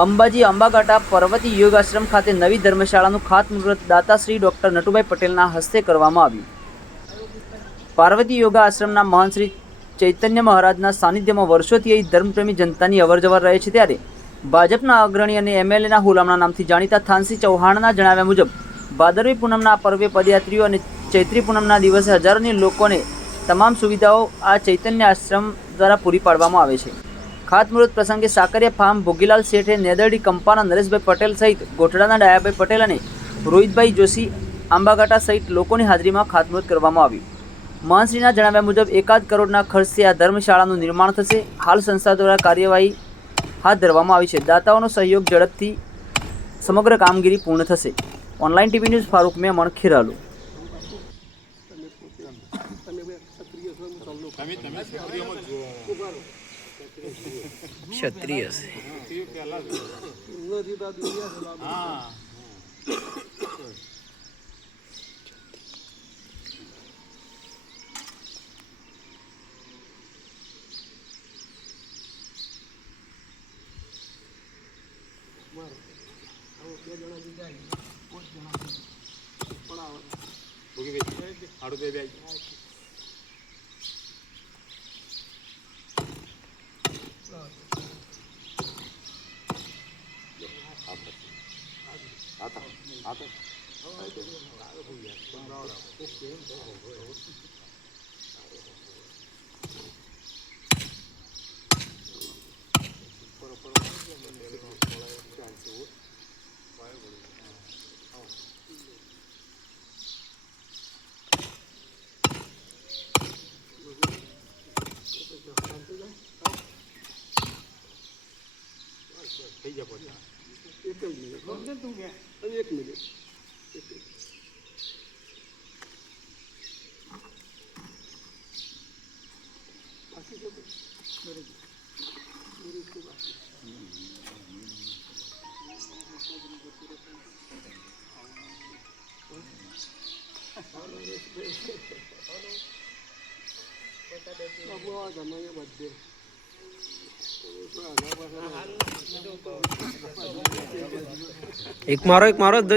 અંબાજી અંબાઘાટા પર્વતી યોગ આશ્રમ ખાતે નવી ધર્મશાળાનું ખાતમુહૂર્ત દાતાશ્રી ડૉક્ટર નટુભાઈ પટેલના હસ્તે કરવામાં આવ્યું। પાર્વતી યોગા આશ્રમના મહંત શ્રી ચૈતન્ય મહારાજના સાનિધ્યમાં વર્ષોથી અહીં ધર્મપ્રેમી જનતાની અવરજવર રહે છે, ત્યારે ભાજપના અગ્રણી અને એમએલએના હુલામણા નામથી જાણીતા થાનસી ચૌહાણના જણાવ્યા મુજબ ભાદરવી પૂનમના પર્વે પદયાત્રીઓ અને ચૈત્રી પૂનમના દિવસે હજારોની લોકોને તમામ સુવિધાઓ આ ચૈતન્ય આશ્રમ દ્વારા પૂરી પાડવામાં આવે છે। ખાતમુહૂર્ત પ્રસંગે સાકરિયા ફાર્મ ભોગીલાલ શેઠે, નેદરડી કંપાના નરેશભાઈ પટેલ સહિત ગોઠડાના ડાયાભાઈ પટેલ અને રોહિતભાઈ જોશી આંબાઘાટા સહિત લોકોની હાજરીમાં ખાતમુહૂર્ત કરવામાં આવ્યું। મહંતશ્રીના જણાવ્યા મુજબ 1 કરોડના ખર્ચથી આ ધર્મશાળાનું નિર્માણ થશે। હાલ સંસ્થા દ્વારા કાર્યવાહી હાથ ધરવામાં આવી છે। દાતાઓનો સહયોગ ઝડપથી સમગ્ર કામગીરી પૂર્ણ થશે। Online TV news Farooq Memon, Kheralu. ક્ષત્રિય એક મારો જ દો।